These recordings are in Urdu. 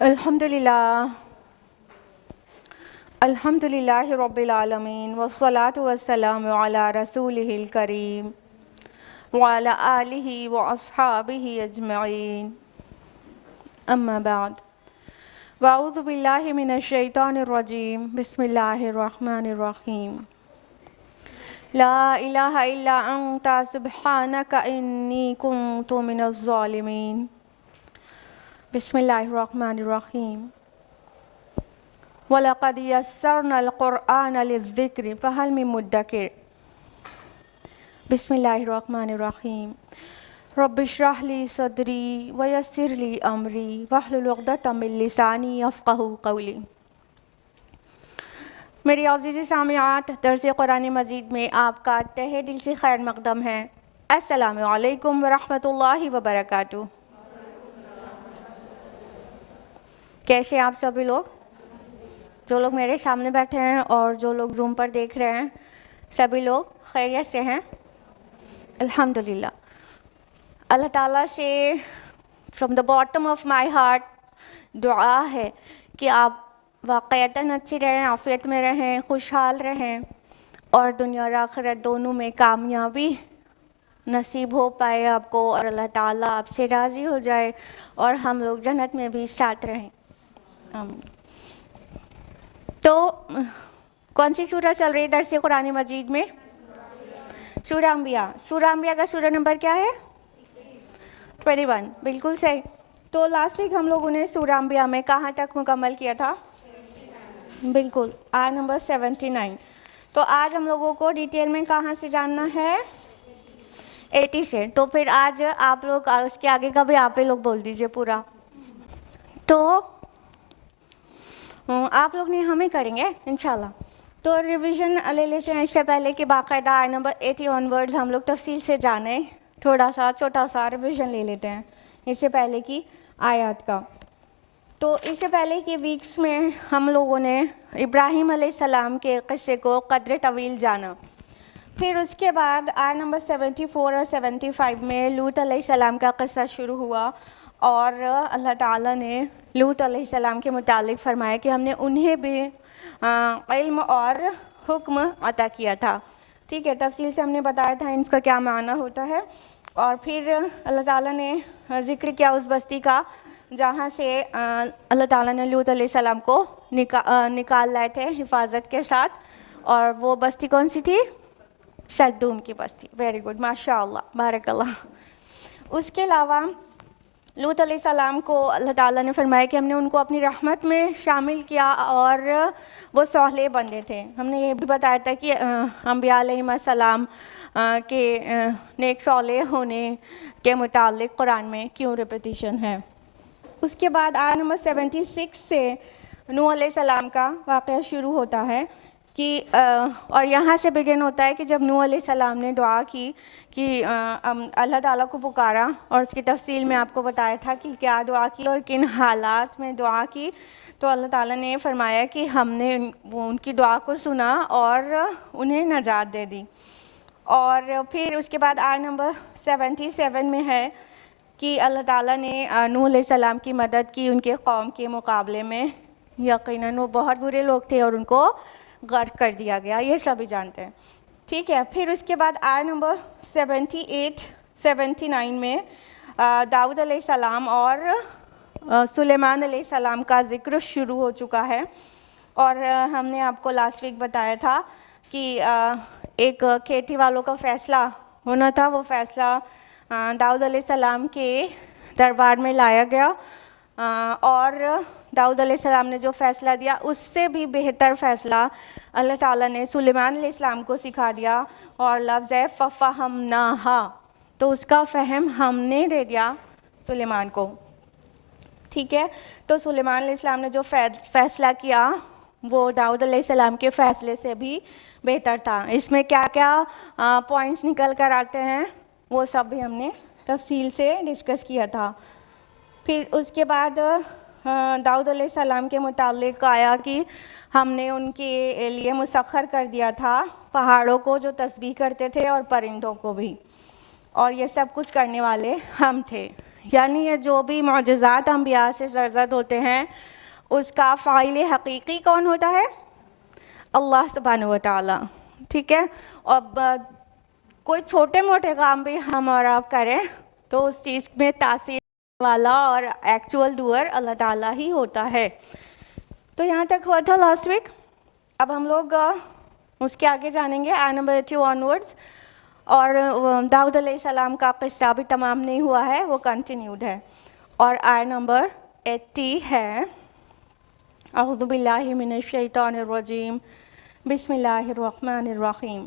الحمدللہ الحمدللہ رب العالمین والصلاة والسلام علی رسولہ الکریم وعلی آلہ واصحابہ اجمعین اما بعد واعوذ باللہ من الشیطان الرجیم بسم اللہ الرحمن الرحیم لا الہ الا انت سبحانک انی کنت من الظالمین بسم اللہ الرحمن الرحیم وَلَقَدْ يَسَّرْنَا الْقُرْآنَ لِلذِّكْرِ فَهَلْ مِن مُدَّكِرٍ بسم اللہ الرحمن الرحیم رب اشرح لی صدری ویسر لی امری واحلل عقدۃ من لسانی یفقہوا قولی۔ میری عزیز سامعات، درس قرآن مجید میں آپ کا تہہ دل سے خیر مقدم ہے۔ السلام علیکم ورحمۃ اللہ وبرکاتہ۔ کیسے آپ سبھی لوگ؟ جو لوگ میرے سامنے بیٹھے ہیں اور جو لوگ زوم پر دیکھ رہے ہیں، سبھی لوگ خیریت سے ہیں؟ الحمدللہ۔ اللہ تعالیٰ سے from the bottom of my heart دعا ہے کہ آپ واقعتاً اچھی رہیں، عافیت میں رہیں، خوشحال رہیں اور دنیا اور آخرت دونوں میں کامیابی نصیب ہو پائے آپ کو، اور اللہ تعالیٰ آپ سے راضی ہو جائے اور ہم لوگ جنت میں بھی ساتھ رہیں۔ آمین۔ تو کون سی سورہ چل رہی ہے درس قرآن مجید میں؟ سورہ انبیاء۔ سورہ انبیاء کا سورہ نمبر کیا ہے؟ 21۔ بالکل صحیح۔ تو لاسٹ ویک ہم لوگوں نے سورہ انبیاء میں کہاں تک مکمل کیا تھا؟ بالکل، آیت نمبر 79۔ تو آج ہم لوگوں کو ڈیٹیل میں کہاں سے جاننا ہے؟ 80 سے۔ تو پھر آج آپ لوگ اس کے آگے کا بھی آپ ہی لوگ بول دیجئے پورا۔ تو آپ لوگ نہیں، ہم ہی کریں گے انشاءاللہ۔ تو ریویژن لے لیتے ہیں اس سے پہلے کہ باقاعدہ آیت نمبر 80 آنورڈز ہم لوگ تفصیل سے جانیں، تھوڑا سا چھوٹا سا ریویژن لے لیتے ہیں اس سے پہلے کی آیات کا۔ تو اس سے پہلے کی ویکس میں ہم لوگوں نے ابراہیم علیہ السلام کے قصے کو قدر طویل جانا۔ پھر اس کے بعد آیت نمبر 74 اور 75 میں لوط علیہ السلام کا قصہ شروع ہوا، اور اللہ تعالیٰ نے لوط علیہ السلام کے متعلق فرمایا کہ ہم نے انہیں بھی علم اور حکم عطا کیا تھا۔ ٹھیک ہے، تفصیل سے ہم نے بتایا تھا ان کا کیا معنی ہوتا ہے۔ اور پھر اللہ تعالیٰ نے ذکر کیا اس بستی کا جہاں سے اللہ تعالیٰ نے لوط علیہ السلام کو نکال لائے تھے حفاظت کے ساتھ، اور وہ بستی کون سی تھی؟ سدوم کی بستی۔ ویری گڈ، ماشاء اللہ، بارک اللہ۔ اس کے علاوہ لوط علیہ السلام کو اللہ تعالیٰ نے فرمایا کہ ہم نے ان کو اپنی رحمت میں شامل کیا اور وہ صالح بندے تھے۔ ہم نے یہ بھی بتایا تھا کہ انبیاء علیہ السلام کے نیک صالح ہونے کے متعلق قرآن میں کیوں ریپیٹیشن ہے۔ اس کے بعد آیت نمبر 76 سے نوح علیہ السلام کا واقعہ شروع ہوتا ہے کہ اور یہاں سے بگن ہوتا ہے کہ جب نوح علیہ السلام نے دعا کی کہ اللہ تعالیٰ کو پکارا، اور اس کی تفصیل میں آپ کو بتایا تھا کہ کیا دعا کی اور کن حالات میں دعا کی، تو اللہ تعالیٰ نے فرمایا کہ ہم نے ان کی دعا کو سنا اور انہیں نجات دے دی۔ اور پھر اس کے بعد آیت نمبر 77 میں ہے کہ اللہ تعالیٰ نے نوح علیہ السلام کی مدد کی ان کے قوم کے مقابلے میں۔ یقیناً وہ بہت برے لوگ تھے اور ان کو غرق کر دیا گیا، یہ سبھی جانتے ہیں۔ ٹھیک ہے، پھر اس کے بعد آیت نمبر 78-79 میں داؤد علیہ السلام اور سلیمان علیہ السلام کا ذکر شروع ہو چکا ہے، اور ہم نے آپ کو لاسٹ ویک بتایا تھا کہ ایک کھیتی والوں کا فیصلہ ہونا تھا، وہ فیصلہ داؤد علیہ السلام کے دربار میں لایا گیا، اور داؤد علیہ السلام نے جو فیصلہ دیا اس سے بھی بہتر فیصلہ اللہ تعالیٰ نے سلیمان علیہ السلام کو سکھا دیا، اور لفظ ہے فَفَهَمْنَاهَا، تو اس کا فہم ہم نے دے دیا سلیمان کو۔ ٹھیک ہے، تو سلیمان علیہ السلام نے جو فیصلہ کیا وہ داؤد علیہ السلام کے فیصلے سے بھی بہتر تھا۔ اس میں کیا کیا پوائنٹس نکل کر آتے ہیں وہ سب بھی ہم نے تفصیل سے ڈسکس کیا تھا۔ پھر اس کے بعد داؤد علیہ السلام کے متعلق آیا کہ ہم نے ان کے لیے مسخر کر دیا تھا پہاڑوں کو جو تسبیح کرتے تھے اور پرندوں کو بھی، اور یہ سب کچھ کرنے والے ہم تھے۔ یعنی یہ جو بھی معجزات انبیاء سے سرزد ہوتے ہیں اس کا فاعل حقیقی کون ہوتا ہے؟ اللہ سبحانہ و تعالیٰ. ٹھیک ہے. اب کوئی چھوٹے موٹے کام بھی ہم اور آپ کریں تو اس چیز میں تاثیر والا اور ایکچوئل ڈوئر اللہ تعالیٰ ہی ہوتا ہے. تو یہاں تک ہوا تھا لاسٹ ویک. اب ہم لوگ اس کے آگے جانیں گے آیت نمبر 80 آنورڈز. اور داؤد علیہ السلام کا قصہ بھی تمام نہیں ہوا ہے, وہ کنٹینیوڈ ہے. اور آیت نمبر 80 ہے اعوذ باللہ من الشیطان الرجیم بسم اللہ الرحمن الرحیم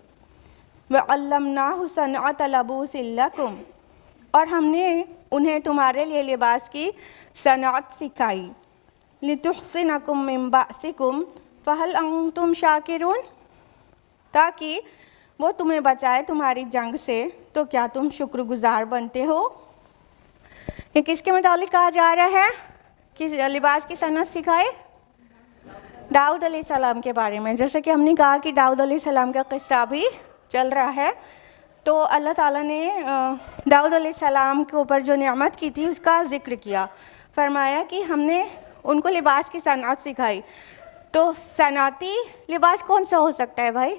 وَعَلَّمْنَاهُ صَنْعَةَ لَبُوسٍ لَكُمْ, اور ہم نے انہیں تمہارے لیے لباس کی صنعت سکھائی. لِتُحْصِنَكُم مِّن بَأْسِكُمْ فَهَلْ أَنتُمْ شَاكِرُونَ, تاکہ وہ تمہیں بچائے تمہاری جنگ سے, تو کیا تم شکر گزار بنتے ہو. یہ کس کے متعلق کہا جا رہا ہے کہ لباس کی صنعت سکھائے؟ داؤد علیہ السلام کے بارے میں. جیسے کہ ہم نے کہا کہ داؤد علیہ السلام کا قصہ بھی چل رہا ہے, تو اللہ تعالیٰ نے داؤد علیہ السلام کے اوپر جو نعمت کی تھی اس کا ذکر کیا. فرمایا کہ ہم نے ان کو لباس کی صنعت سکھائی. تو صنعتی لباس کون سا ہو سکتا ہے بھائی؟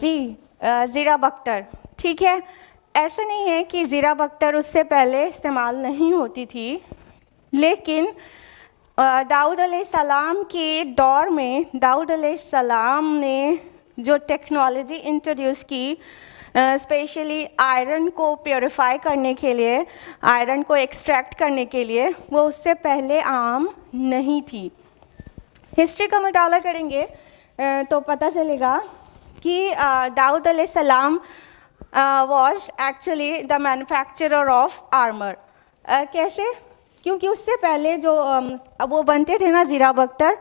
جی زیرہ بختر. ٹھیک ہے. ایسا نہیں ہے کہ زیرہ بختر اس سے پہلے استعمال نہیں ہوتی تھی, لیکن داؤد علیہ السلام کے دور میں داؤد علیہ السلام نے جو ٹیکنالوجی انٹروڈیوس کی, اسپیشلی آئرن کو پیوریفائی کرنے کے لیے, آئرن کو ایکسٹریکٹ کرنے کے لیے, وہ اس سے پہلے عام نہیں تھی. ہسٹری کا مطالعہ کریں گے تو پتہ چلے گا کہ داؤد علیہ السلام was actually the manufacturer of armour. کیسے؟ کیونکہ اس سے پہلے جو وہ بنتے تھے نا زیرہ بختر,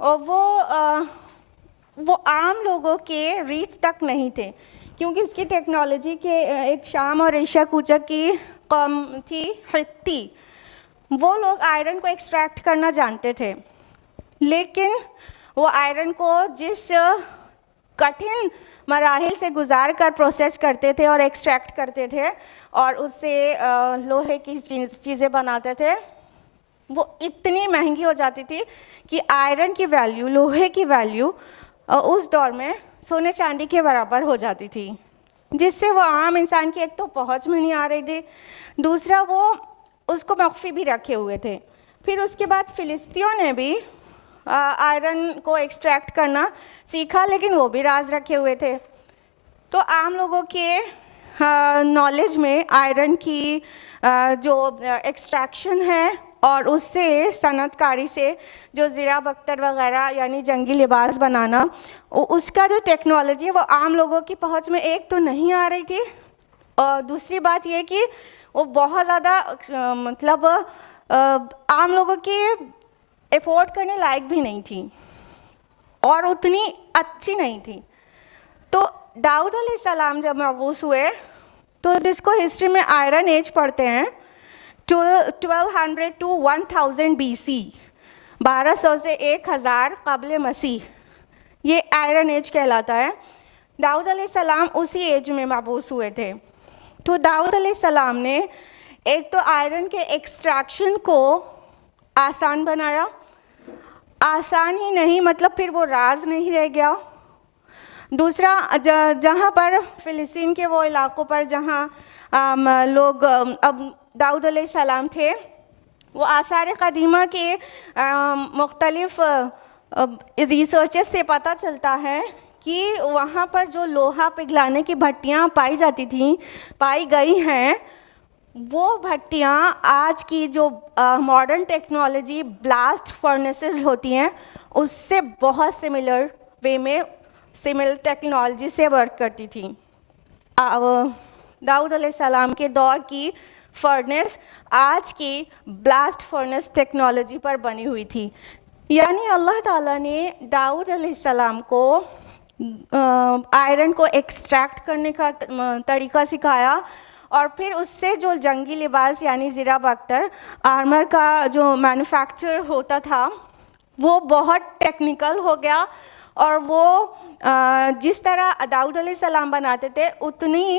وہ عام لوگوں کے ریچ تک نہیں تھے, کیونکہ اس کی ٹیکنالوجی کے ایک شام اور ایشیا کوچک کی قوم تھی حتی, وہ لوگ آئرن کو ایکسٹریکٹ کرنا جانتے تھے, لیکن وہ آئرن کو جس کٹھن مراحل سے گزار کر پروسیس کرتے تھے اور ایکسٹریکٹ کرتے تھے اور اس سے لوہے کی چیزیں بناتے تھے, وہ اتنی مہنگی ہو جاتی تھی کہ آئرن کی ویلیو, لوہے کی ویلیو اس دور میں سونے چاندی کے برابر ہو جاتی تھی, جس سے وہ عام انسان کی ایک تو پہنچ میں نہیں آ رہی تھی, دوسرا وہ اس کو مخفی بھی رکھے ہوئے تھے. پھر اس کے بعد فلسطینیوں نے بھی آئرن کو ایکسٹریکٹ کرنا سیکھا, لیکن وہ بھی راز رکھے ہوئے تھے. تو عام لوگوں کے نالج میں آئرن کی جو ایکسٹریکشن ہے اور اس سے صنعت کاری سے جو زیرہ بختر وغیرہ یعنی جنگی لباس بنانا, اس کا جو ٹیکنالوجی ہے وہ عام لوگوں کی پہنچ میں ایک تو نہیں آ رہی تھی, اور دوسری بات یہ کہ وہ بہت زیادہ مطلب عام لوگوں کی افورڈ کرنے لائق بھی نہیں تھی اور اتنی اچھی نہیں تھی. تو داؤد علیہ السلام جب مبعوث ہوئے, تو جس کو ہسٹری میں آئرن ایج پڑھتے ہیں 1200 to 1000 BC, 1200 سے 1000 قبل مسیح, یہ آئرن ایج کہلاتا ہے. داؤد علیہ السلام اسی ایج میں مبعوث ہوئے تھے. تو داؤد علیہ السلام نے ایک تو آئرن کے ایکسٹریکشن کو آسان بنایا, آسان ہی نہیں مطلب پھر وہ راز نہیں رہ گیا. دوسرا, جہاں پر فلسطین کے وہ علاقوں پر جہاں لوگ اب داؤد علیہ السلام تھے, وہ آثار قدیمہ کے مختلف ریسرچز سے پتہ چلتا ہے کہ وہاں پر جو لوہا پگھلانے کی بھٹیاں پائی گئی ہیں, وہ بھٹیاں آج کی جو ماڈرن ٹیکنالوجی بلاسٹ فرنیسز ہوتی ہیں اس سے بہت سملر وے میں, سملر ٹیکنالوجی سے ورک کرتی تھیں. داؤد علیہ السلام کے دور کی فرنس آج کی بلاسٹ فرنس ٹیکنالوجی پر بنی ہوئی تھی. یعنی اللہ تعالیٰ نے داؤد علیہ السلام کو آئرن کو ایکسٹریکٹ کرنے کا طریقہ سکھایا, اور پھر اس سے جو جنگی لباس یعنی زیرہ بختر آرمر کا جو مینوفیکچر ہوتا تھا وہ بہت ٹیکنیکل ہو گیا, اور وہ جس طرح داؤد علیہ السلام بناتے تھے اتنی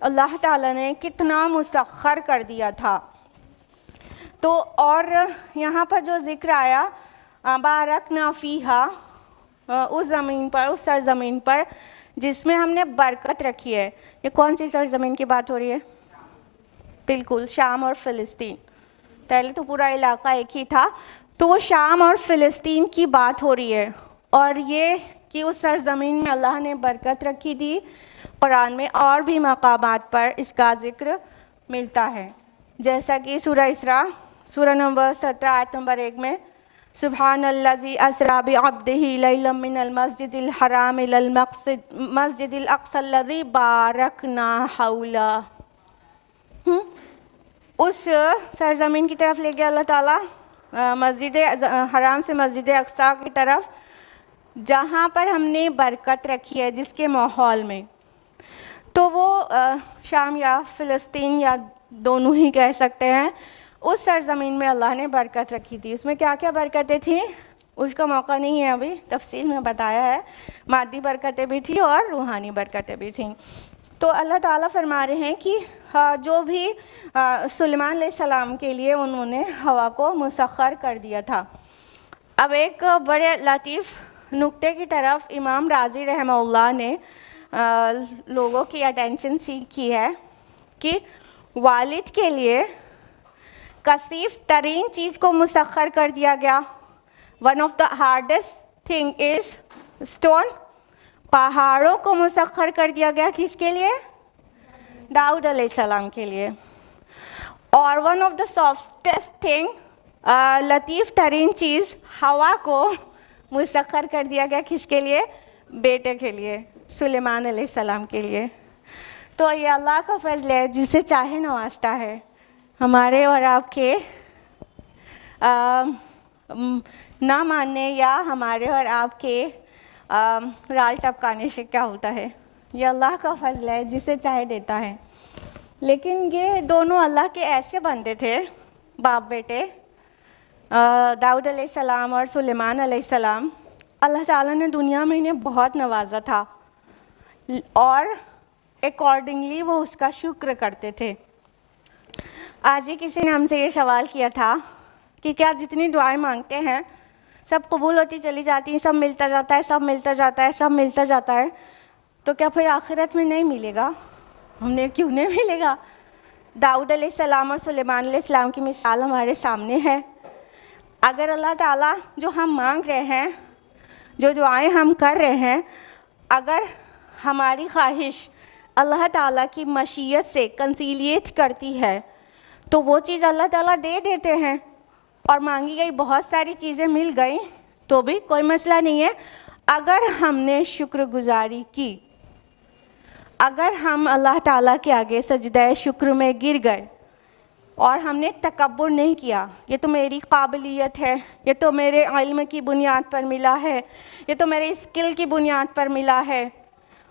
اللہ تعالیٰ نے کتنا مسخر کر دیا تھا. تو اور یہاں پر جو ذکر آیا بارکنا فیہا، اس زمین پر، اس سرزمین پر جس میں ہم نے برکت رکھی ہے. یہ کون سی سرزمین کی بات ہو رہی ہے؟ بالکل شام اور فلسطین. پہلے تو پورا علاقہ ایک ہی تھا، تو وہ شام اور فلسطین کی بات ہو رہی ہے. اور یہ کہ اس سرزمین میں اللہ نے برکت رکھی تھی، قرآن میں اور بھی مقامات پر اس کا ذکر ملتا ہے. جیسا کہ سورہ اسراء سورہ نمبر 17 آیت نمبر 1 میں سبحان الذی اسریٰ بعبدہ لیلا من المسجد الحرام الی المسجد الاقصی الذی بارکنا حولہ. اس سرزمین کی طرف لے گیا اللہ تعالیٰ، مسجد حرام سے مسجد اقصیٰ کی طرف، جہاں پر ہم نے برکت رکھی ہے، جس کے ماحول میں. تو وہ شام یا فلسطین یا دونوں ہی کہہ سکتے ہیں، اس سرزمین میں اللہ نے برکت رکھی تھی. اس میں کیا کیا برکتیں تھیں اس کا موقع نہیں ہے ابھی تفصیل میں بتایا ہے. مادی برکتیں بھی تھیں اور روحانی برکتیں بھی تھیں. تو اللہ تعالیٰ فرما رہے ہیں کہ جو بھی سلیمان علیہ السلام کے لیے انہوں نے ہوا کو مسخر کر دیا تھا. اب ایک بڑے لطیف نقطے کی طرف امام رازی رحمہ اللہ نے لوگوں کی اٹینشن کی ہے کہ والد کے لیے کثیف ترین چیز کو مسخر کر دیا گیا. One of the hardest thing is stone. پہاڑوں کو مسخر کر دیا گیا کس کے لیے؟ داؤد علیہ السلام کے لیے. اور one of the softest thing, لطیف ترین چیز، ہوا کو مسخر کر دیا گیا کس کے لیے؟ بیٹے کے لیے، سلیمان علیہ السلام کے لیے. تو یہ اللہ کا فضل ہے، جسے چاہے نوازتا ہے. ہمارے اور آپ کے نہ ماننے یا ہمارے اور آپ کے رال ٹپکانے سے کیا ہوتا ہے؟ یہ اللہ کا فضل ہے، جسے چاہے دیتا ہے. لیکن یہ دونوں اللہ کے ایسے بندے تھے، باپ بیٹے، داؤد علیہ السلام اور سلیمان علیہ السلام. اللہ تعالیٰ نے دنیا میں انہیں بہت نوازا تھا اور اکارڈنگلی وہ اس کا شکر کرتے تھے. آج ہی کسی نے ہم سے یہ سوال کیا تھا کہ کیا جتنی دعائیں مانگتے ہیں سب قبول ہوتی چلی جاتی ہیں، سب ملتا جاتا ہے، سب ملتا جاتا ہے، سب ملتا جاتا ہے، تو کیا پھر آخرت میں نہیں ملے گا؟ ہم نے کیوں نہیں ملے گا؟ داؤد علیہ السلام اور سلیمان علیہ السلام کی مثال ہمارے سامنے ہے. اگر اللہ تعالیٰ جو ہم مانگ رہے ہیں، جو دعائیں ہم کر رہے ہیں، اگر ہماری خواہش اللہ تعالیٰ کی مشیت سے کنسیلیٹ کرتی ہے تو وہ چیز اللہ تعالیٰ دے دیتے ہیں. اور مانگی گئی بہت ساری چیزیں مل گئیں تو بھی کوئی مسئلہ نہیں ہے اگر ہم نے شکر گزاری کی. اگر ہم اللہ تعالیٰ کے آگے سجدہ شکر میں گر گئے اور ہم نے تکبر نہیں کیا، یہ تو میری قابلیت ہے، یہ تو میرے علم کی بنیاد پر ملا ہے، یہ تو میرے اسکل کی بنیاد پر ملا ہے،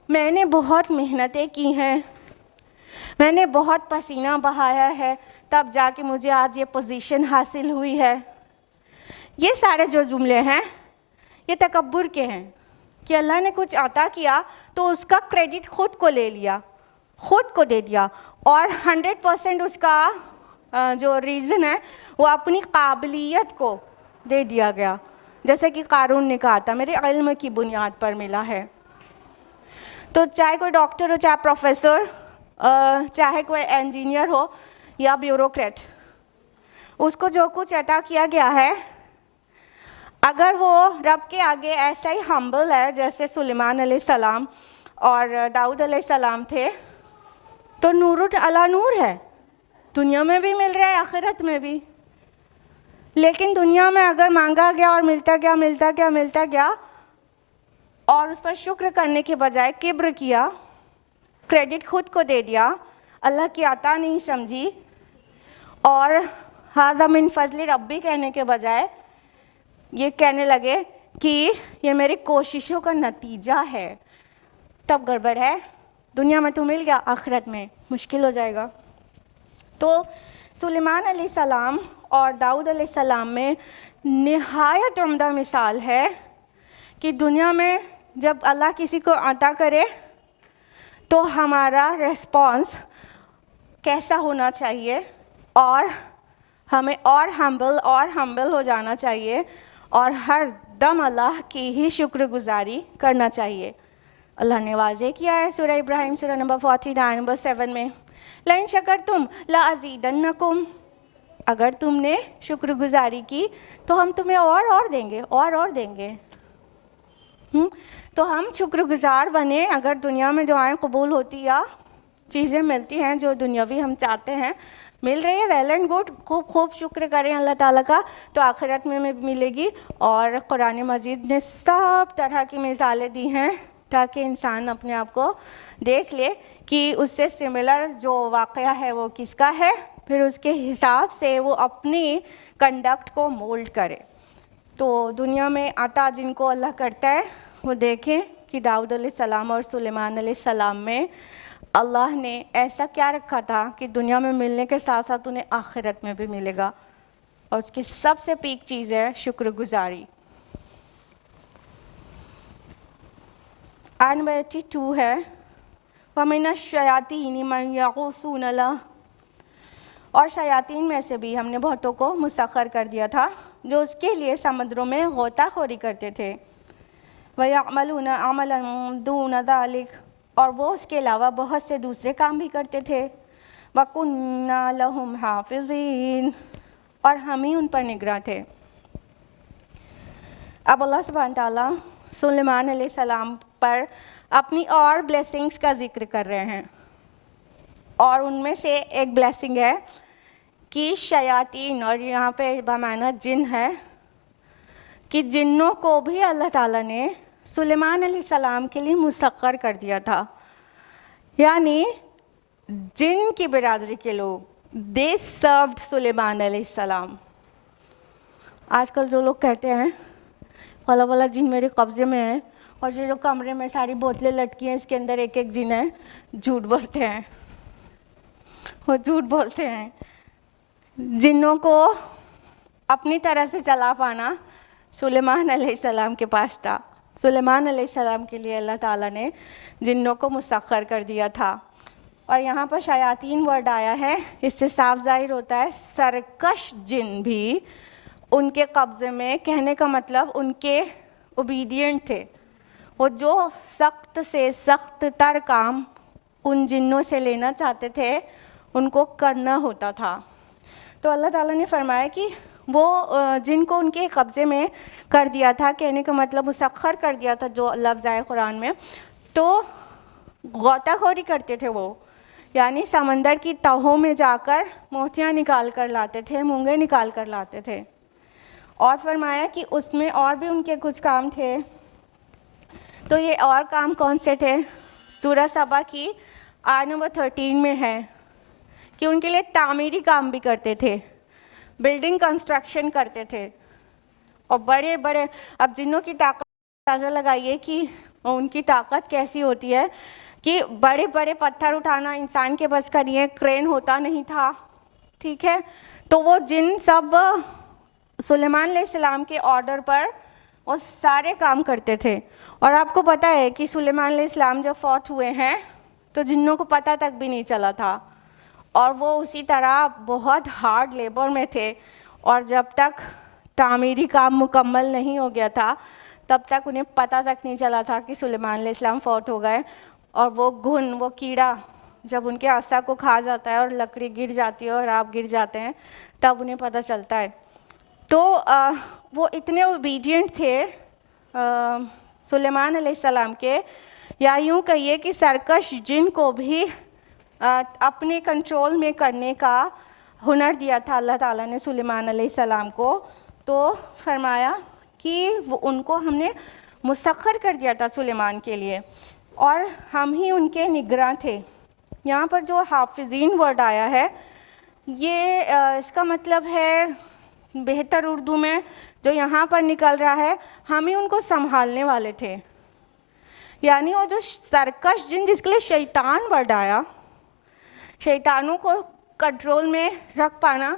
میں نے بہت محنتیں کی ہیں، میں نے بہت پسینہ بہایا ہے، تب جا کے مجھے آج یہ پوزیشن حاصل ہوئی ہے. یہ سارے جو جملے ہیں یہ تکبر کے ہیں کہ اللہ نے کچھ عطا کیا تو اس کا کریڈٹ خود کو لے لیا، خود کو دے دیا، اور 100% اس کا جو ریزن ہے وہ اپنی قابلیت کو دے دیا گیا. جیسے کہ قارون نے کہا تھا میرے علم کی بنیاد پر ملا ہے. تو چاہے کوئی ڈاکٹر ہو، چاہے پروفیسر، چاہے کوئی انجینئر ہو یا بیوروکریٹ، اس کو جو کچھ عطا کیا گیا ہے، اگر وہ رب کے آگے ایسا ہی ہمبل ہے جیسے سلیمان علیہ السلام اور داؤد علیہ السلام تھے، تو نور علی نور ہے، دنیا میں بھی مل رہا ہے، آخرت میں بھی. لیکن دنیا میں اگر مانگا گیا اور ملتا گیا ملتا گیا ملتا گیا اور اس پر شکر کرنے کے بجائے کبر کیا، کریڈٹ خود کو دے دیا، اللہ کی عطا نہیں سمجھی، اور ھذا من فضل ربی کہنے کے بجائے یہ کہنے لگے کہ یہ میری کوششوں کا نتیجہ ہے، تب گڑبڑ ہے. دنیا میں تو مل گیا، آخرت میں مشکل ہو جائے گا. تو سلیمان علیہ السلام اور داؤد علیہ السلام میں نہایت عمدہ مثال ہے کہ دنیا میں جب اللہ کسی کو عطا کرے تو ہمارا ریسپانس کیسا ہونا چاہیے، اور ہمیں اور ہمبل ہو جانا چاہیے، اور ہر دم اللہ کی ہی شکر گزاری کرنا چاہیے۔ اللہ نے واضح کیا ہے سورہ ابراہیم سورہ نمبر 49 نمبر 7 میں، لَإِن شَكَرْتُمْ لَأَزِيدَنَّكُمْ، اگر تم نے شکر گزاری کی تو ہم تمہیں اور دیں گے، اور دیں گے۔ تو ہم شکر گزار بنیں، اگر دنیا میں دعائیں قبول ہوتی یا چیزیں ملتی ہیں جو دنیاوی ہم چاہتے ہیں مل رہی ہے، ویل اینڈ گڈ، خوب شکر کریں اللہ تعالیٰ کا، تو آخرت میں ملے گی۔ اور قرآن مجید نے سب طرح کی مثالیں دی ہیں تاکہ انسان اپنے آپ کو دیکھ لے کہ اس سے سملر جو واقعہ ہے وہ کس کا ہے، پھر اس کے حساب سے وہ اپنی کنڈکٹ کو مولڈ کرے۔ تو دنیا میں عطا جن کو اللہ کرتا ہے وہ دیکھیں کہ داؤد علیہ السلام اور سلیمان علیہ السلام میں اللہ نے ایسا کیا رکھا تھا کہ دنیا میں ملنے کے ساتھ ساتھ انہیں آخرت میں بھی ملے گا، اور اس کی سب سے پیک چیز ہے شکر گزاری۔ آیت نمبر 82 ہے، وَمِنَ الشَّيَاطِينِ مَن يَغُوصُونَ لَهُ، اور شیاطین میں سے بھی ہم نے بہتوں کو مسخر کر دیا تھا جو اس کے لیے سمندروں میں غوطہ خوری کرتے تھے، وَيَعْمَلُونَ عَمَلًا دُونَ ذَلِكَ، اور وہ اس کے علاوہ بہت سے دوسرے کام بھی کرتے تھے، وَكُنَّا لَهُمْ حَافِظِينَ، اور ہم ہی ان پر نگراں تھے۔ اب اللہ سبحانہ تعالیٰ سلیمان علیہ السلام پر اپنی اور بلیسنگز کا ذکر کر رہے ہیں، اور ان میں سے ایک بلیسنگ ہے کہ شیاطین، اور یہاں پہ بمعنی جن ہے، کہ جنوں کو بھی اللہ تعالیٰ نے سلیمان علیہ السلام کے لیے مسخر کر دیا تھا، یعنی جن کی برادری کے لوگ دے سروڈ سلیمان علیہ السلام۔ آج کل جو لوگ کہتے ہیں والا والا جن میرے قبضے میں ہے، اور یہ جو کمرے میں ساری بوتلیں لٹکی ہیں اس کے اندر ایک جن ہے، جھوٹ بولتے ہیں، وہ جھوٹ بولتے ہیں۔ جنوں کو اپنی طرح سے چلا پانا سلیمان علیہ السلام کے پاس تھا۔ سلیمان علیہ السلام کے لیے اللہ تعالیٰ نے جنوں کو مسخر کر دیا تھا، اور یہاں پر شیاطین ورڈ آیا ہے، اس سے صاف ظاہر ہوتا ہے سرکش جن بھی ان کے قبضے میں، کہنے کا مطلب ان کے اوبیڈینٹ تھے، وہ جو سخت سے سخت تر کام ان جنوں سے لینا چاہتے تھے ان کو کرنا ہوتا تھا۔ تو اللہ تعالیٰ نے فرمایا کہ وہ جن کو ان کے قبضے میں کر دیا تھا، کہنے کا مطلب مسخر کر دیا تھا جو لفظ آئے قرآن میں، تو غوطہ خوری کرتے تھے وہ، یعنی سمندر کی تہوں میں جا کر موتیاں نکال کر لاتے تھے، مونگے نکال کر لاتے تھے۔ اور فرمایا کہ اس میں اور بھی ان کے کچھ کام تھے، تو یہ اور کام کون سے تھے؟ سورہ سبا کی آیت نمبر 13 میں ہے کہ ان کے لیے تعمیری کام بھی کرتے تھے، بلڈنگ کنسٹرکشن کرتے تھے، اور بڑے بڑے، اب جنوں کی طاقت اندازہ لگائیے کہ ان کی طاقت کیسی ہوتی ہے، کہ بڑے بڑے پتھر اٹھانا انسان کے بس کا نہیں ہے، کرین ہوتا نہیں تھا، ٹھیک ہے، تو وہ جن سب سلیمان علیہ السلام کے آرڈر پر وہ سارے کام کرتے تھے۔ اور آپ کو پتہ ہے کہ سلیمان علیہ السلام جب فوت ہوئے ہیں تو جنوں کو پتہ تک بھی نہیں چلا تھا، اور وہ اسی طرح بہت ہارڈ لیبر میں تھے، اور جب تک تعمیری کام مکمل نہیں ہو گیا تھا تب تک انہیں پتہ تک نہیں چلا تھا کہ سلیمان علیہ السلام فوت ہو گئے، اور وہ گھن، وہ کیڑا جب ان کے عصا کو کھا جاتا ہے اور لکڑی گر جاتی ہے اور آپ گر جاتے ہیں تب انہیں پتہ چلتا ہے۔ تو وہ اتنے اوبیڈینٹ تھے سلیمان علیہ السلام کے، یا یوں کہیے کہ سرکش جن کو بھی اپنے کنٹرول میں کرنے کا ہنر دیا تھا اللہ تعالیٰ نے سلیمان علیہ السلام کو، تو فرمایا کہ وہ ان کو ہم نے مسخر کر دیا تھا سلیمان کے لیے، اور ہم ہی ان کے نگراں تھے۔ یہاں پر جو حافظین ورڈ آیا ہے، یہ اس کا مطلب ہے بہتر اردو میں جو یہاں پر نکل رہا ہے، ہم ہی ان کو سنبھالنے والے تھے، یعنی وہ جو سرکش جن جس کے لیے شیطان ورڈ آیا، شیطانوں کو کنٹرول میں رکھ پانا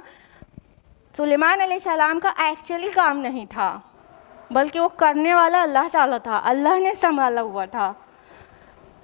سلیمان علیہ السلام کا ایکچولی کام نہیں تھا، بلکہ وہ کرنے والا اللہ تعالیٰ تھا، اللہ نے سنبھالا ہوا تھا۔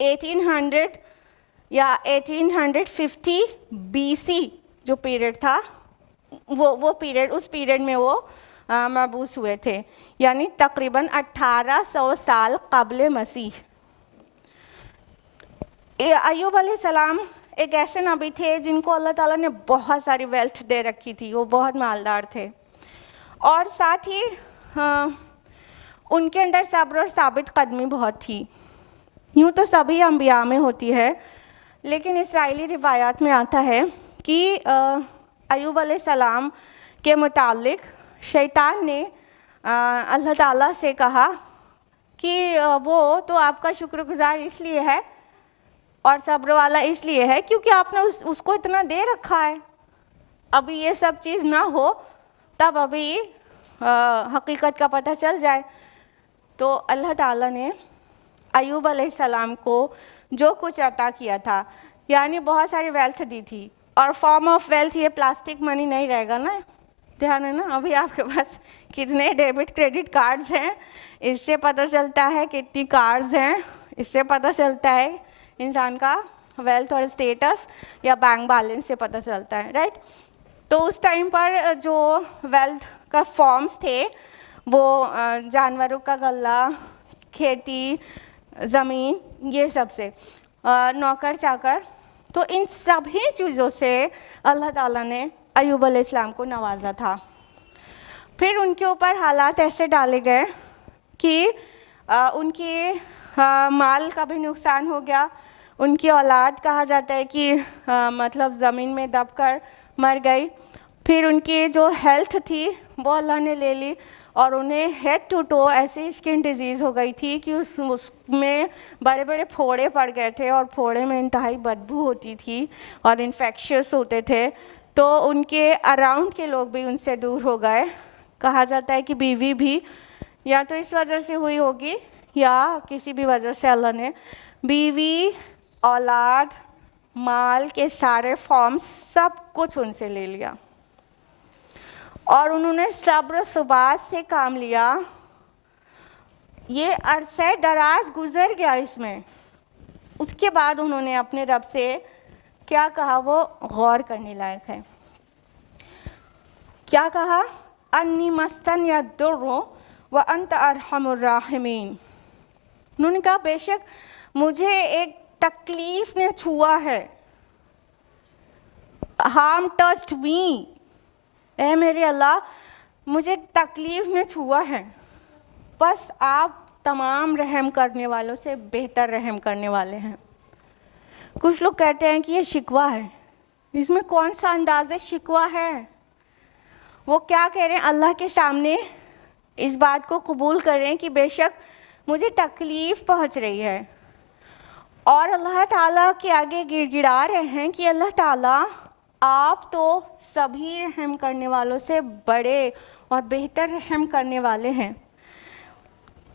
1800 یا 1850 BC جو پیریڈ تھا وہ پیریڈ، اس پیریڈ میں وہ مبعوث ہوئے تھے، یعنی تقریباً 1800 سال قبل مسیح۔ ایوب علیہ السلام ایک ایسے نبی تھے جن کو اللہ تعالیٰ نے بہت ساری ویلتھ دے رکھی تھی، وہ بہت مالدار تھے، اور ساتھ ہی ان کے اندر صبر اور ثابت قدمی بہت تھی۔ یوں تو سبھی انبیاء میں ہوتی ہے، لیکن اسرائیلی روایات میں آتا ہے کہ ایوب علیہ السلام کے متعلق شیطان نے اللہ تعالیٰ سے کہا کہ وہ تو آپ کا شکر گزار اس لیے ہے اور صبر والا اس لیے ہے کیونکہ آپ نے اس کو اتنا دے رکھا ہے، ابھی یہ سب چیز نہ ہو تب ابھی حقیقت کا پتہ چل جائے۔ تو اللہ تعالیٰ نے ایوب علیہ السلام کو جو کچھ عطا کیا تھا، یعنی بہت ساری ویلتھ دی تھی، اور فارم آف ویلتھ یہ پلاسٹک منی نہیں رہے گا نا، دھیان ہے نا، ابھی آپ کے پاس کتنے ڈیبٹ کریڈٹ کارڈز ہیں، اس سے پتہ چلتا ہے کتنی کارز ہیں، اس سے پتہ چلتا ہے انسان کا ویلتھ اور اسٹیٹس، یا بینک بیلنس سے پتہ چلتا ہے، رائٹ؟ تو اس ٹائم پر جو ویلتھ کا فارمز تھے وہ جانوروں کا غلہ، کھیتی، زمین، یہ سب سے نوکر چاکر، تو ان سبھی چیزوں سے اللہ تعالیٰ نے ایوب علیہ السلام کو نوازا تھا۔ پھر ان کے اوپر حالات ایسے ڈالے گئے کہ ان کے مال کا بھی نقصان ہو گیا، ان کی اولاد کہا جاتا ہے کہ مطلب زمین میں دب کر مر گئی، پھر ان کی جو ہیلتھ تھی وہ اللہ نے لے لی، اور انہیں ہیڈ ٹو ٹو ایسی اسکن ڈیزیز ہو گئی تھی کہ اس میں بڑے بڑے پھوڑے پڑ گئے تھے، اور پھوڑے میں انتہائی بدبو ہوتی تھی اور انفیکشس ہوتے تھے، تو ان کے اراؤنڈ کے لوگ بھی ان سے دور ہو گئے۔ کہا جاتا ہے کہ بیوی بھی یا تو اس وجہ سے ہوئی ہوگی یا کسی بھی وجہ سے اللہ نے بیوی، اولاد، مال کے سارے فارمز سب کچھ ان سے لے لیا، اور انہوں نے صبر و ثبات سے کام لیا۔ یہ عرصہ دراز گزر گیا اس میں، اس کے بعد انہوں نے اپنے رب سے کیا کہا وہ غور کرنے لائق ہے۔ کیا کہا؟ انی مسنی الضر وانت ارحم الراحمین۔ انہوں نے کہا بے شک مجھے ایک تکلیف نے چھوا ہے، ہارم ٹچڈ می، اے میرے اللہ مجھے تکلیف نے چھوا ہے، بس آپ تمام رحم کرنے والوں سے بہتر رحم کرنے والے ہیں۔ کچھ لوگ کہتے ہیں کہ یہ شکوہ ہے، اس میں کون سا انداز شکوہ ہے؟ وہ کیا کہہ رہے ہیں؟ اللہ کے سامنے اس بات کو قبول کر رہے ہیں کہ بے شک مجھے تکلیف پہنچ رہی ہے، اور اللہ تعالیٰ کے آگے گڑ گڑا رہے ہیں کہ اللہ تعالیٰ آپ تو سبھی رحم کرنے والوں سے بڑے اور بہتر رحم کرنے والے ہیں۔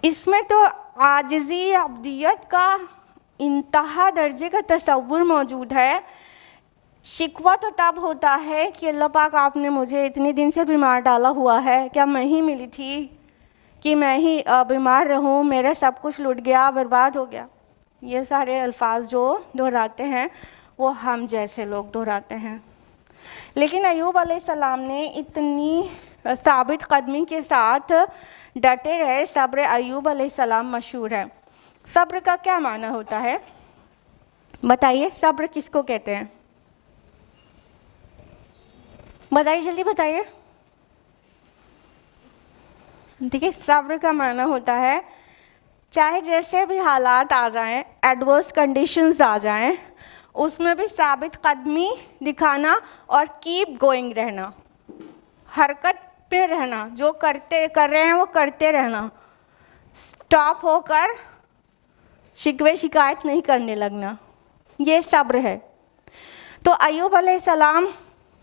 اس میں تو عاجزی، عبدیت کا انتہا درجے کا تصور موجود ہے۔ شکوہ تو تب ہوتا ہے کہ اللہ پاک آپ نے مجھے اتنے دن سے بیمار ڈالا ہوا ہے، کیا میں ہی ملی تھی کہ میں ہی بیمار رہوں، میرا سب کچھ لٹ گیا، برباد ہو گیا۔ یہ سارے الفاظ جو دہراتے ہیں وہ ہم جیسے لوگ دہراتے ہیں، لیکن ایوب علیہ السلام نے اتنی ثابت قدمی کے ساتھ ڈٹے رہے۔ صبر ایوب علیہ السلام مشہور ہے۔ صبر کا کیا معنی ہوتا ہے بتائیے؟ صبر کس کو کہتے ہیں؟ بتائیے، جلدی بتائیے۔ دیکھیے صبر کا معنی ہوتا ہے چاہے جیسے بھی حالات آ جائیں، ایڈورس کنڈیشنز آ جائیں، اس میں بھی ثابت قدمی دکھانا اور کیپ گوئنگ رہنا، حرکت پہ رہنا، جو کر رہے ہیں وہ کرتے رہنا، سٹاپ ہو کر شکوے شکایت نہیں کرنے لگنا، یہ صبر ہے۔ تو ایوب علیہ السلام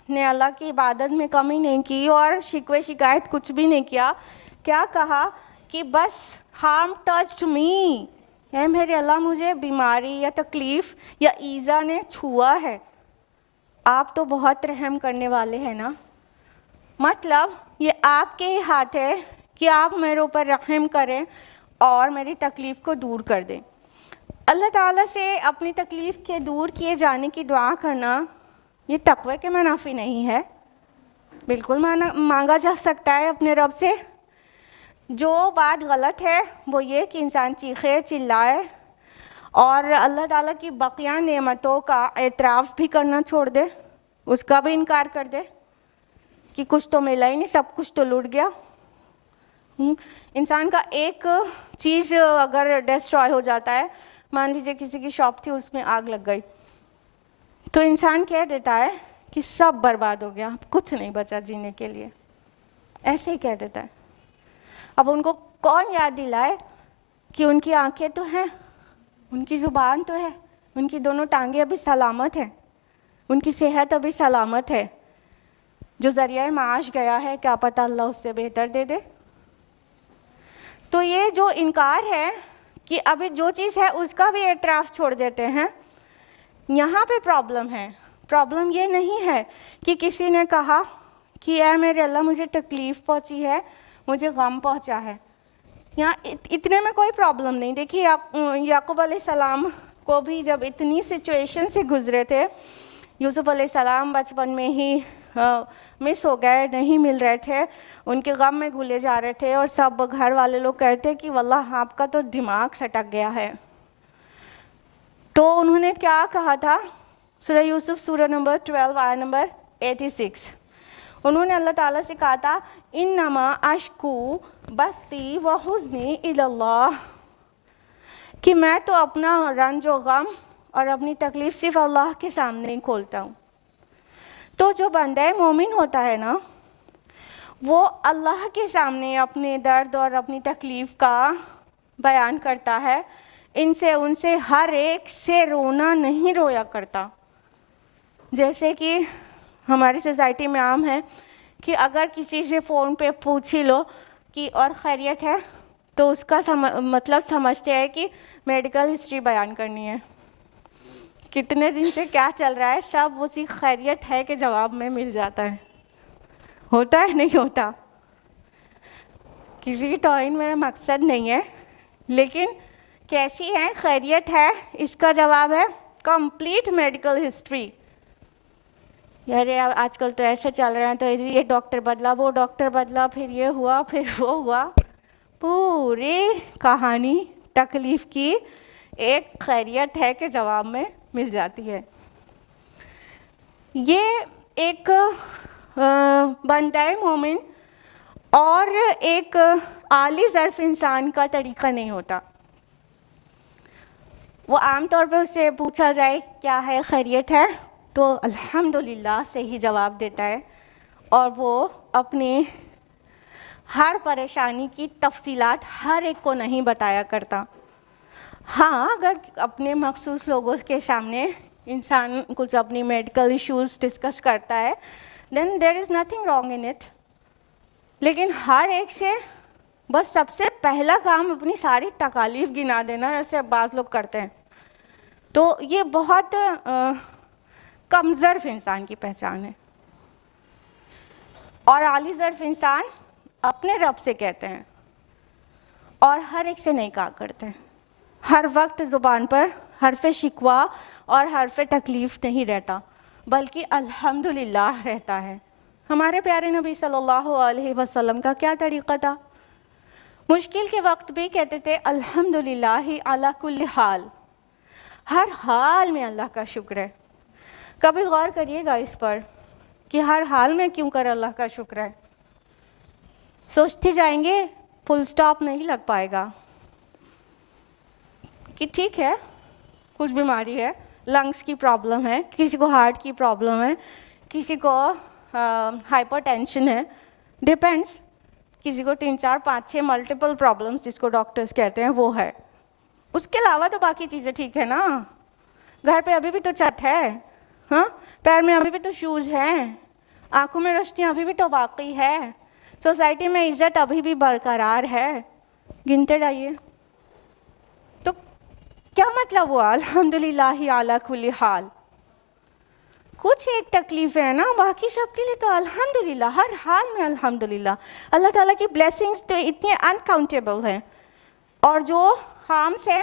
نے اللہ کی عبادت میں کمی نہیں کی اور شکوے شکایت کچھ بھی نہیں کیا۔ کیا کہا کہ بس ہارم ٹچڈ می، اے میرے اللہ مجھے بیماری یا تکلیف یا ایذا نے چھوا ہے، آپ تو بہت رحم کرنے والے ہیں نا، مطلب یہ آپ کے ہی ہاتھ ہے کہ آپ میرے اوپر رحم کریں اور میری تکلیف کو دور کر دیں۔ اللہ تعالیٰ سے اپنی تکلیف کے دور کیے جانے کی دعا کرنا یہ تقوی کے منافی نہیں ہے، بالکل مانگا جا سکتا ہے اپنے رب سے۔ جو بات غلط ہے وہ یہ کہ انسان چیخے چلائے اور اللہ تعالیٰ کی بقیہ نعمتوں کا اعتراف بھی کرنا چھوڑ دے، اس کا بھی انکار کر دے کہ کچھ تو ملا ہی نہیں، سب کچھ تو لوٹ گیا۔ انسان کا ایک چیز اگر ڈسٹرائے ہو جاتا ہے، مان لیجیے کسی کی شاپ تھی اس میں آگ لگ گئی، تو انسان کہہ دیتا ہے کہ سب برباد ہو گیا، کچھ نہیں بچا جینے کے لیے، ایسے ہی کہہ دیتا ہے۔ اب ان کو کون یاد دلائے کہ ان کی آنکھیں تو ہیں، ان کی زبان تو ہے، ان کی دونوں ٹانگیں ابھی سلامت ہیں، ان کی صحت ابھی سلامت ہے، جو ذریعہ معاش گیا ہے کیا پتہ اللہ اس سے بہتر دے دے۔ تو یہ جو انکار ہے کہ ابھی جو چیز ہے اس کا بھی اعتراف چھوڑ دیتے ہیں، یہاں پہ پرابلم ہے۔ پرابلم یہ نہیں ہے کہ کسی نے کہا کہ اے میرے اللہ مجھے تکلیف پہنچی ہے، مجھے غم پہنچا ہے، یہاں اتنے میں کوئی پرابلم نہیں۔ دیکھیے یعقوب علیہ السلام کو بھی جب اتنی سچویشن سے گزرے تھے، یوسف علیہ السلام بچپن میں ہی مس ہو گئے، نہیں مل رہے تھے، ان کے غم میں گھلے جا رہے تھے، اور سب گھر والے لوگ کہتے کہ واللہ آپ کا تو دماغ سٹک گیا ہے۔ تو انہوں نے کیا کہا تھا؟ سورہ یوسف سورہ نمبر 12 آیت نمبر 86، انہوں نے اللہ تعالیٰ سے کہا تھا انما اشکو بثی وحزنی الی اللہ، کہ میں تو اپنا رنج و غم اور اپنی تکلیف صرف اللہ کے سامنے ہی کھولتا ہوں۔ تو جو بندہ مومن ہوتا ہے نا، وہ اللہ کے سامنے اپنے درد اور اپنی تکلیف کا بیان کرتا ہے، ان سے ہر ایک سے رونا نہیں رویا کرتا۔ جیسے کہ ہماری سوسائٹی میں عام ہے کہ اگر کسی سے فون پہ پوچھ ہی لو کہ اور خیریت ہے، تو اس کا مطلب سمجھتے ہیں کہ میڈیکل ہسٹری بیان کرنی ہے، کتنے دن سے کیا چل رہا ہے سب اسی خیریت ہے کے جواب میں مل جاتا ہے۔ ہوتا ہے نہیں ہوتا؟ کسی کی توہین میرا مقصد نہیں ہے، لیکن کیسی ہے خیریت ہے اس کا جواب ہے کمپلیٹ میڈیکل ہسٹری۔ یار آج کل تو ایسے چل رہے ہیں، تو یہ ڈاکٹر بدلا، وہ ڈاکٹر بدلا، پھر یہ ہوا، پھر وہ ہوا، پوری کہانی تکلیف کی ایک خیریت ہے کے جواب میں مل جاتی ہے۔ یہ ایک بندہ مومن اور ایک عالی ظرف انسان کا طریقہ نہیں ہوتا۔ وہ عام طور پہ اس سے پوچھا جائے کیا ہے خیریت ہے تو الحمدللہ سے ہی جواب دیتا ہے، اور وہ اپنی ہر پریشانی کی تفصیلات ہر ایک کو نہیں بتایا کرتا۔ ہاں اگر اپنے مخصوص لوگوں کے سامنے انسان کچھ اپنی میڈیکل ایشوز ڈسکس کرتا ہے then there is nothing wrong in it، لیکن ہر ایک سے بس سب سے پہلا کام اپنی ساری تکالیف گنا دینا، ایسے بعض لوگ کرتے ہیں، تو یہ بہت کم ظرف انسان کی پہچان ہے۔ اور عالی ظرف انسان اپنے رب سے کہتے ہیں اور ہر ایک سے نہیں کہا کرتے ہیں۔ ہر وقت زبان پر حرف شکوہ اور حرف تکلیف نہیں رہتا، بلکہ الحمدللہ رہتا ہے۔ ہمارے پیارے نبی صلی اللہ علیہ وسلم کا کیا طریقہ تھا؟ مشکل کے وقت بھی کہتے تھے الحمدللہ علی کل حال، ہر حال میں اللہ کا شکر ہے۔ کبھی غور کریے گا اس پر کہ ہر حال میں کیوں کر اللہ کا شکر ہے؟ سوچتے جائیں گے فل سٹاپ نہیں لگ پائے گا کہ ٹھیک ہے کچھ بیماری ہے، لنگس کی پرابلم ہے، کسی کو ہارٹ کی پرابلم ہے، کسی کو ہائپر ٹینشن ہے، ڈیپینڈس، کسی کو 3 4 5 6 ملٹیپل پرابلمس جس کو ڈاکٹرز کہتے ہیں وہ ہے۔ اس کے علاوہ تو باقی چیزیں ٹھیک ہے نا، گھر پہ ابھی بھی تو چھت ہے، ہاں پیر میں ابھی بھی تو شوز ہیں، آنکھوں میں روشنی ابھی بھی تو باقی ہے، سوسائٹی میں عزت ابھی بھی برقرار ہے، گنتے رہیے۔ تو کیا مطلب ہوا الحمدللہ علی کل حال؟ کچھ ایک تکلیفیں ہیں نا، باقی سب کے لیے تو الحمدللہ، ہر حال میں الحمدللہ۔ اللہ تعالیٰ کی بلیسنگز تو اتنی انکاؤنٹیبل ہیں، اور جو ہارمس ہیں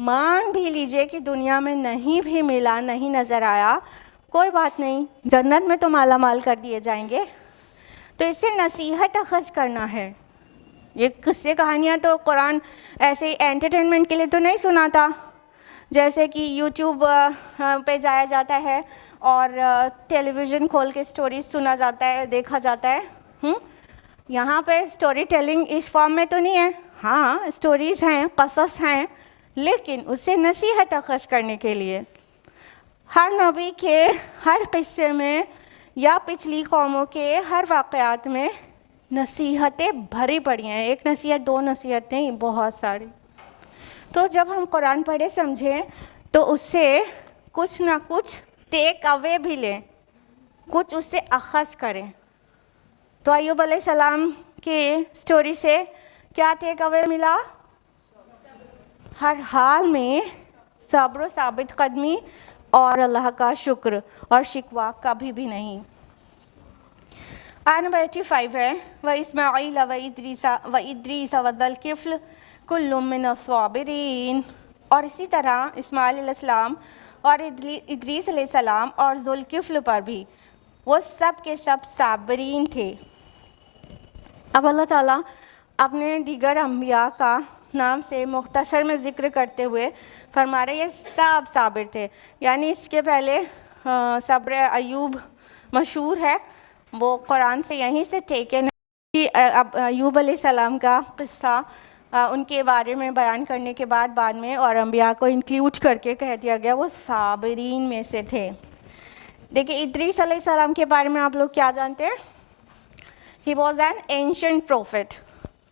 مان بھی لیجئے کہ دنیا میں نہیں بھی ملا, نہیں نظر آیا, کوئی بات نہیں, جنت میں تو مالا مال کر دیے جائیں گے. تو اس سے نصیحت اخذ کرنا ہے. یہ قصے کہانیاں تو قرآن ایسے انٹرٹینمنٹ کے لیے تو نہیں سناتا, جیسے کہ یوٹیوب پہ جایا جاتا ہے اور ٹیلی ویژن کھول کے سٹوریز سنا جاتا ہے, دیکھا جاتا ہے. یہاں پہ سٹوری ٹیلنگ اس فارم میں تو نہیں ہے. ہاں سٹوریز ہیں, قصص ہیں, لیکن اس سے نصیحت اخذ کرنے کے لیے. ہر نبی کے ہر قصے میں یا پچھلی قوموں کے ہر واقعات میں نصیحتیں بھری پڑی ہیں. ایک نصیحت, دو نصیحت نہیں, بہت ساری. تو جب ہم قرآن پڑھے سمجھیں تو اس سے کچھ نہ کچھ ٹیک اوے بھی لیں, کچھ اس سے اخذ کریں. تو ایوب علیہ السلام کے سٹوری سے کیا ٹیک اوے ملا؟ ہر حال میں صبر و ثابت قدمی اور اللہ کا شکر اور شکوہ کبھی بھی نہیں. آیت نمبر 85 ہے وَإِسْمَاعِيلَ وَإِدْرِيسَ وَذَا الْكِفْلِ كُلٌّ مِّنَ الصَّابِرِينَ. اور اسی طرح اسماعیل علیہ السلام اور ادریس علیہ السلام اور ذوالکفل پر بھی, وہ سب کے سب صابرین تھے. اب اللہ تعالیٰ اپنے دیگر انبیاء کا نام سے مختصر میں ذکر کرتے ہوئے فرما رہے یہ سب صابر تھے. یعنی اس کے پہلے صبر ایوب مشہور ہے, وہ قرآن سے یہیں سے ٹیکن ہے. ایوب علیہ السلام کا قصہ ان کے بارے میں بیان کرنے کے بعد میں اور انبیاء کو انکلیوڈ کر کے کہہ دیا گیا وہ صابرین میں سے تھے. دیکھیں ادریس علیہ السلام کے بارے میں آپ لوگ کیا جانتے ہیں؟ He was an ancient prophet.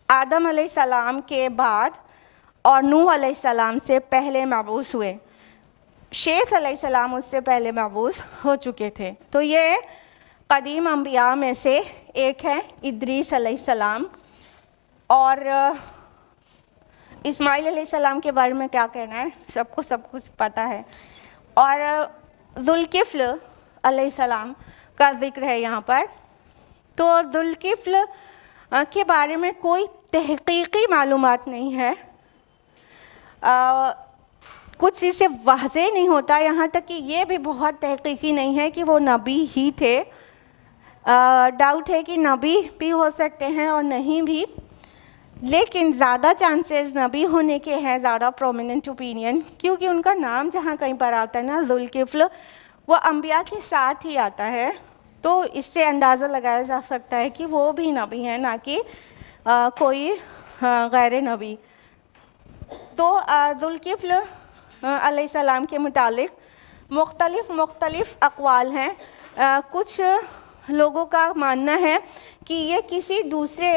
آدم علیہ السلام کے بعد اور نوح علیہ السلام سے پہلے مبعوث ہوئے. شیث علیہ السلام اس سے پہلے مبعوث ہو چکے تھے. تو یہ قدیم انبیاء میں سے ایک ہے ادریس علیہ السلام. اور اسماعیل علیہ السلام کے بارے میں کیا کہنا ہے, سب کو سب کچھ پتہ ہے. اور ذوالکفل علیہ السلام کا ذکر ہے یہاں پر. تو ذوالکفل کے بارے میں کوئی تحقیقی معلومات نہیں ہے, کچھ اسے واضح نہیں ہوتا, یہاں تک کہ یہ بھی بہت تحقیقی نہیں ہے کہ وہ نبی ہی تھے. ڈاؤٹ ہے کہ نبی بھی ہو سکتے ہیں اور نہیں بھی, لیکن زیادہ چانسز نبی ہونے کے ہیں, زیادہ پرومیننٹ اوپینین, کیونکہ ان کا نام جہاں کہیں پر آتا ہے نا ذوالکفل, وہ انبیاء کے ساتھ ہی آتا ہے. تو اس سے اندازہ لگایا جا سکتا ہے کہ وہ بھی نبی ہیں, نہ کہ کوئی غیر نبی. تو ذوالکفل علیہ السلام کے متعلق مختلف اقوال ہیں. کچھ لوگوں کا ماننا ہے کہ یہ کسی دوسرے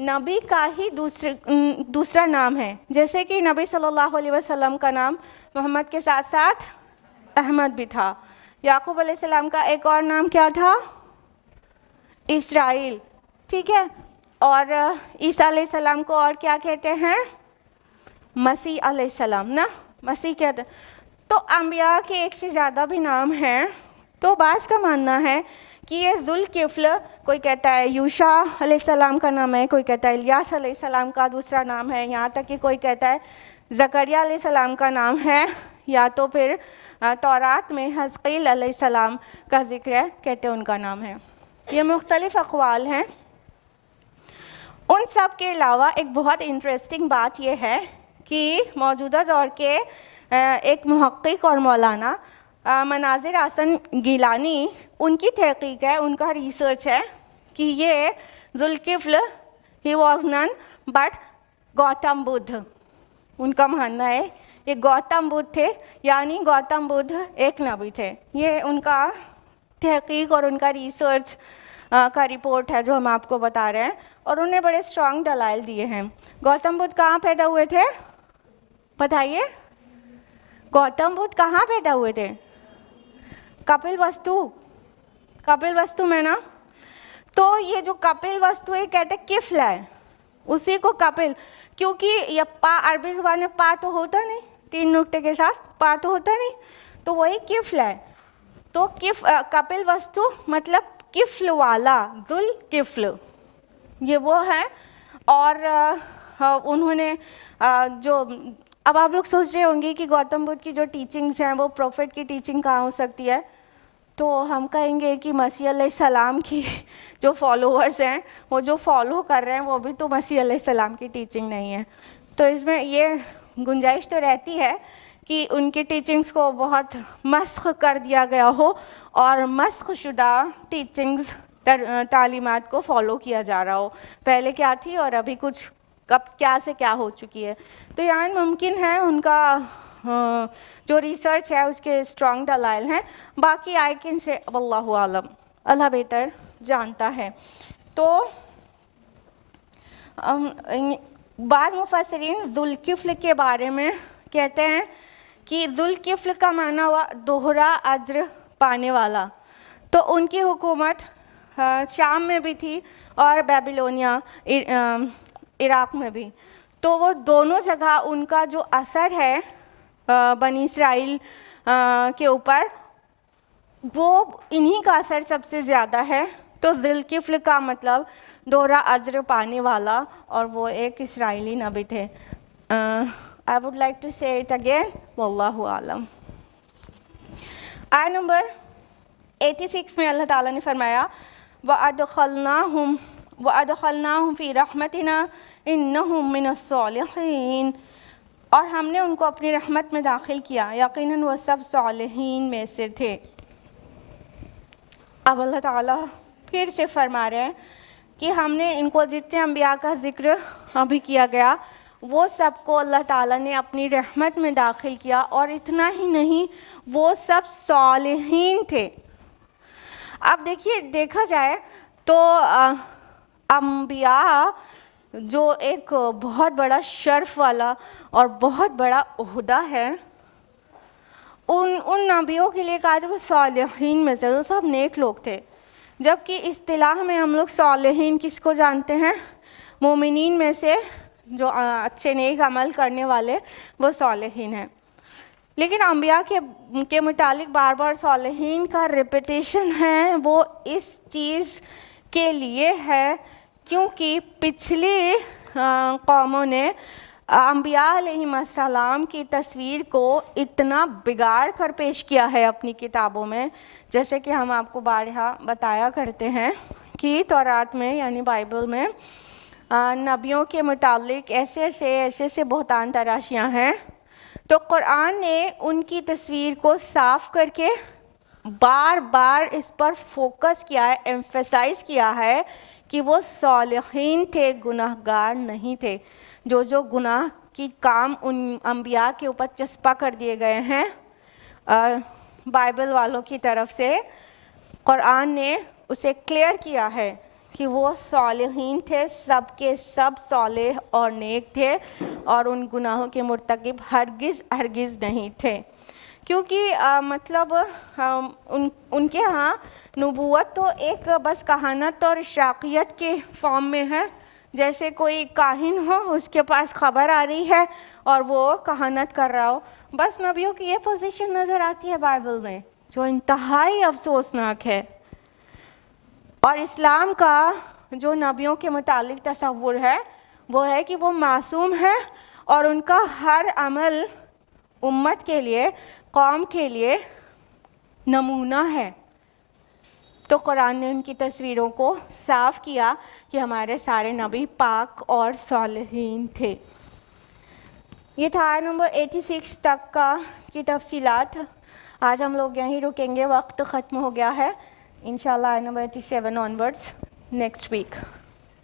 نبی کا ہی دوسرا نام ہے, جیسے کہ نبی صلی اللہ علیہ وسلم کا نام محمد کے ساتھ ساتھ احمد بھی تھا. یعقوب علیہ السلام کا ایک اور نام کیا تھا؟ اسرائیل, ٹھیک ہے. اور عیسیٰ علیہ السلام کو اور کیا کہتے ہیں؟ مسیح علیہ السلام نا, مسیح کہتے ہیں. تو انبیاء کے ایک سے زیادہ بھی نام ہیں. تو بعض کا ماننا ہے کہ یہ ذوالکفل, کوئی کہتا ہے یوشع علیہ السلام کا نام ہے, کوئی کہتا ہے الیاس علیہ السلام کا دوسرا نام ہے, یہاں تک کہ کوئی کہتا ہے زکریا علیہ السلام کا نام ہے, یا تو پھر تورات میں حزقیل علیہ السلام کا ذکر ہے, کہتے ہیں ان کا نام ہے. یہ مختلف اقوال ہیں. ان سب کے علاوہ ایک بہت انٹرسٹنگ بات یہ ہے کہ موجودہ دور کے ایک محقق اور مولانا مناظر حسن گیلانی, ان کی تحقیق ہے, ان کا ریسرچ ہے کہ یہ ذوالکفل he was none but Gautam بدھ. ان کا ماننا ہے یہ گوتم بدھ تھے, یعنی گوتم بدھ ایک نبی تھے. یہ ان کا تحقیق اور ان کا ریسرچ کا رپورٹ ہے جو ہم آپ کو بتا رہے ہیں, اور انہوں نے بڑے اسٹرانگ دلائل دیے ہیں. گوتم بدھ کہاں پیدا ہوئے تھے بتائیے؟ گوتم بدھ کہاں پیدا ہوئے تھے؟ کپل وستو میں نا. تو یہ جو کپل وستو ہے کہتے کفل ہے, اسی کو کپل, کیونکہ یہ پا عربی زبان میں پا تو ہوتا نہیں, 3 نقطے کے ساتھ پا تو ہوتا نہیں, تو وہی کفل ہے. تو کپل وستو مطلب کفل والا, ذوالکفل یہ وہ ہے. اور انہوں نے جو اب آپ لوگ سوچ رہے ہوں گے کہ گوتم بدھ کی جو ٹیچنگز ہیں وہ پروفٹ کی ٹیچنگ کہاں ہو سکتی ہے؟ تو ہم کہیں گے کہ مسیح علیہ السلام کی جو فالوورز ہیں وہ جو فالو کر رہے ہیں وہ بھی تو مسیح علیہ السلام کی ٹیچنگ نہیں ہے. تو اس میں یہ گنجائش تو رہتی ہے کہ ان کی ٹیچنگز کو بہت مسخ کر دیا گیا ہو اور مسخ شدہ ٹیچنگز تعلیمات کو فالو کیا جا رہا ہو. پہلے کیا تھی اور ابھی کچھ کب کیا سے کیا ہو چکی ہے. تو یعنی ممکن ہے ان کا جو ریسرچ ہے اس کے اسٹرانگ دلائل ہیں. باقی آئی کین سے واللہ عالم، اللہ بہتر جانتا ہے. تو بعض مفسرین ذوالکفل کے بارے میں کہتے ہیں کہ ذوالکفل کا معنی ہوا دوہرا اجر پانے والا. تو ان کی حکومت شام میں بھی تھی اور بیبیلونیا عراق میں بھی. تو وہ دونوں جگہ ان کا جو اثر ہے بنی اسرائیل کے اوپر وہ انہی کا اثر سب سے زیادہ ہے. تو ذوالکفل کا مطلب دوہرا اجر پانے والا، اور وہ ایک اسرائیلی نبی تھے. I would like to say it again, واللہ عالم. آیت نمبر 86 میں اللہ تعالیٰ نے فرمایا وَأَدْخَلْنَاهُمْ فِي رَحْمَتِنَا إِنَّهُمْ مِنَ الصَّالِحِينَ، اور ہم نے ان کو اپنی رحمت میں داخل کیا، یقیناً وہ سب صالحین میں سے تھے. اب اللہ تعالیٰ پھر سے فرما رہے ہیں کہ ہم نے ان کو جتنے انبیاء کا ذکر ابھی کیا گیا وہ سب کو اللہ تعالیٰ نے اپنی رحمت میں داخل کیا، اور اتنا ہی نہیں وہ سب صالحین تھے. اب دیکھیے دیکھا جائے تو انبیاء جو ایک بہت بڑا شرف والا اور بہت بڑا عہدہ ہے، ان نبیوں کے لیے کہا جب صالحین میں سے وہ سب نیک لوگ تھے. جبکہ اصطلاح میں ہم لوگ صالحین کس کو جانتے ہیں؟ مومنین میں سے جو اچھے نیک عمل کرنے والے وہ صالحین ہیں. لیکن انبیاء کے متعلق بار بار صالحین کا ریپیٹیشن ہے، وہ اس چیز کے لیے ہے کیونکہ پچھلی قوموں نے انبیاء علیہم السلام کی تصویر کو اتنا بگاڑ کر پیش کیا ہے اپنی کتابوں میں. جیسے کہ ہم آپ کو بارہا بتایا کرتے ہیں کہ تورات میں یعنی بائبل میں نبیوں کے متعلق ایسے بہتان تراشیاں ہیں. تو قرآن نے ان کی تصویر کو صاف کر کے بار بار اس پر فوکس کیا ہے، ایمفیسائز کیا ہے کہ وہ صالحین تھے، گناہ گار نہیں تھے. جو گناہ کی کام ان انبیاء کے اوپر چسپا کر دیے گئے ہیں بائبل والوں کی طرف سے، قرآن نے اسے کلیئر کیا ہے کہ وہ صالحین تھے، سب کے سب صالح اور نیک تھے، اور ان گناہوں کے مرتکب ہرگز نہیں تھے. کیونکہ مطلب ان کے ہاں نبوت تو ایک بس کہانت اور اشراقیت کے فارم میں ہے. جیسے کوئی کاہن ہو، اس کے پاس خبر آ رہی ہے اور وہ کہانت کر رہا ہو. بس نبیوں کی یہ پوزیشن نظر آتی ہے بائبل میں، جو انتہائی افسوسناک ہے. اور اسلام کا جو نبیوں کے متعلق تصور ہے وہ ہے کہ وہ معصوم ہے اور ان کا ہر عمل امت کے لیے، قوم کے لیے نمونہ ہے. تو قرآن نے ان کی تصویروں کو صاف کیا کہ ہمارے سارے نبی پاک اور صالحین تھے. یہ تھا آیت نمبر 86 تک کی تفصیلات. آج ہم لوگ یہیں رکیں گے، وقت ختم ہو گیا ہے. انشاءاللہ آیت نمبر 87 آنورڈز نیکسٹ ویک.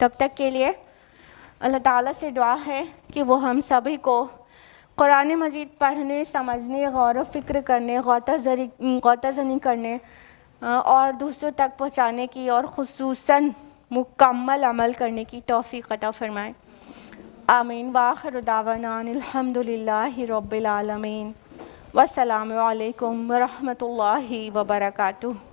تب تک کے لیے اللہ تعالیٰ سے دعا ہے کہ وہ ہم سبھی کو قرآن مجید پڑھنے، سمجھنے، غور و فکر کرنے، غوطہ زنی کرنے اور دوسروں تک پہنچانے کی اور خصوصاً مکمل عمل کرنے کی توفیق عطا فرمائے. آمین. وآخر دعوانا الحمدللہ رب العالمین. والسلام علیکم ورحمۃ اللہ وبرکاتہ.